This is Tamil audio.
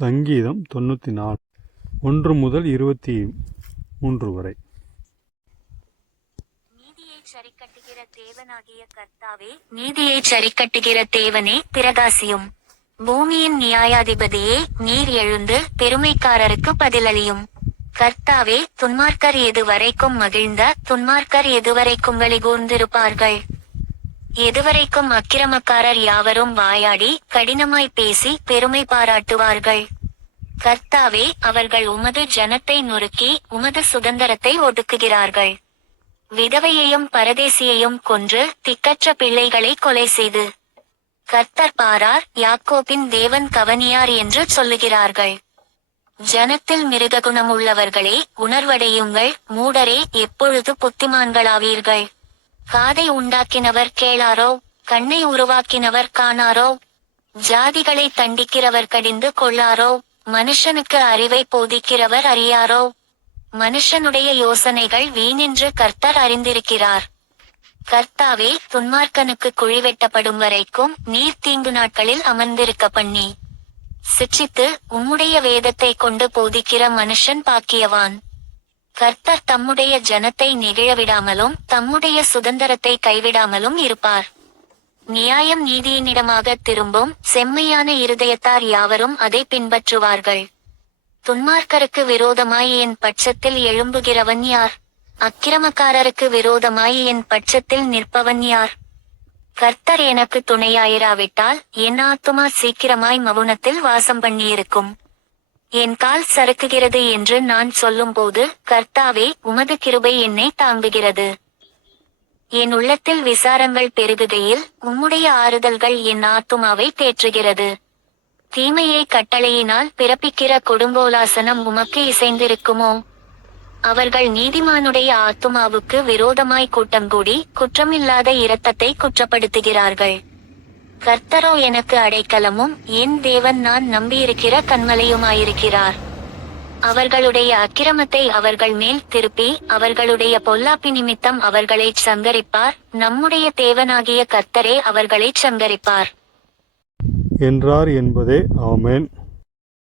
சங்கீதம் தொண்ணூற்றி நாலு ஒன்று முதல் இருபத்தி மூன்று வரை. சரிக்கட்டுகிற தேவனாகிய கர்த்தாவே நீதியைச் சரிக்கட்டுகிற தேவனே பிரகாசியும். பூமியின் நியாயாதிபதியே நீர் எழுந்து பெருமைக்காரருக்கு பதிலளியும். கர்த்தாவே துன்மார்க்கர் எதுவரைக்கும் மகிழ்ந்த துன்மார்க்கர் எதுவரைக்கும் வெளிகூர்ந்திருப்பார்கள். எதுவரைக்கும் அக்கிரமக்காரர் யாவரும் வாயாடி கடினமாய் பேசி பெருமை பாராட்டுவார்கள். கர்த்தாவே அவர்கள் உமது ஜனத்தை நொறுக்கி உமது சுதந்திரத்தை ஒடுக்குகிறார்கள். விதவையையும் பரதேசியையும் கொன்று திக்கற்ற பிள்ளைகளை கொலை செய்து. கர்த்தர் பாரார் யாக்கோபின் தேவன் கவனியார் என்று சொல்லுகிறார்கள். ஜனத்தில் மிருககுணமுள்ளவர்களே உணர்வடையுங்கள். மூடரே எப்பொழுது புத்திமான்களாவீர்கள்? காதை உண்டாக்கினவர் கேளாரோ? கண்ணை உருவாக்கினவர் காணாரோ? ஜாதிகளை தண்டிக்கிறவர் கடிந்து கொள்ளாரோ? மனுஷனுக்கு அறிவை போதிக்கிறவர் அறியாரோ? மனுஷனுடைய யோசனைகள் வீணென்று கர்த்தர் அறிந்திருக்கிறார். கர்த்தாவே துன்மார்க்கனுக்கு குழி வெட்டப்படும் வரைக்கும் நீர் தீங்கு நாட்களில் அமர்ந்திருக்க பண்ணி. சிற்றித்து உம்முடைய வேதத்தை கொண்டு போதிக்கிற மனுஷன் பாக்கியவான். கர்த்தர் தம்முடைய ஜனத்தை நிகழவிடாமலும் தம்முடைய சுதந்திரத்தை கைவிடாமலும் இருப்பார். நியாயம் நீதியினிடமாக திரும்பும் செம்மையான இருதயத்தார் யாவரும் அதை பின்பற்றுவார்கள். துன்மார்க்கருக்கு விரோதமாய் என் பட்சத்தில் எழும்புகிறவன் யார்? அக்கிரமக்காரருக்கு விரோதமாய் என் பட்சத்தில் நிற்பவன் யார்? கர்த்தர் எனக்கு துணையாயிராவிட்டால் என் ஆத்துமா சீக்கிரமாய் மவுனத்தில் வாசம் பண்ணியிருக்கும். என் கால் சறுக்குகிறது என்று நான் சொல்லும்போது கர்த்தாவே உமது கிருபை என்னை தாங்குகிறது. என் உள்ளத்தில் விசாரங்கள் பெருகுகையில் உம்முடைய ஆறுதல்கள் என் ஆத்துமாவை தேற்றுகிறது. தீமையை கட்டளையினால் பிறப்பிக்கிற கொடுங்கோலாசனம் உமக்கு இசைந்திருக்குமோ? அவர்கள் நீதிமானுடைய ஆத்துமாவுக்கு விரோதமாய் கூட்டம் கூடி குற்றமில்லாத இரத்தத்தை குற்றப்படுத்துகிறார்கள். கர்த்தரோ எனக்கு அடைக்கலமும் என் தேவன் நான் நம்பியிருக்கிற கண்மலையுமாயிருக்கிறார் அவர்களுடைய அக்கிரமத்தை அவர்கள் மேல் திருப்பி அவர்களுடைய பொல்லாப்பி நிமித்தம் அவர்களை சங்கரிப்பார். நம்முடைய தேவனாகிய கர்த்தரே அவர்களை சங்கரிப்பார். என்றார் என்பதே ஆமேன்.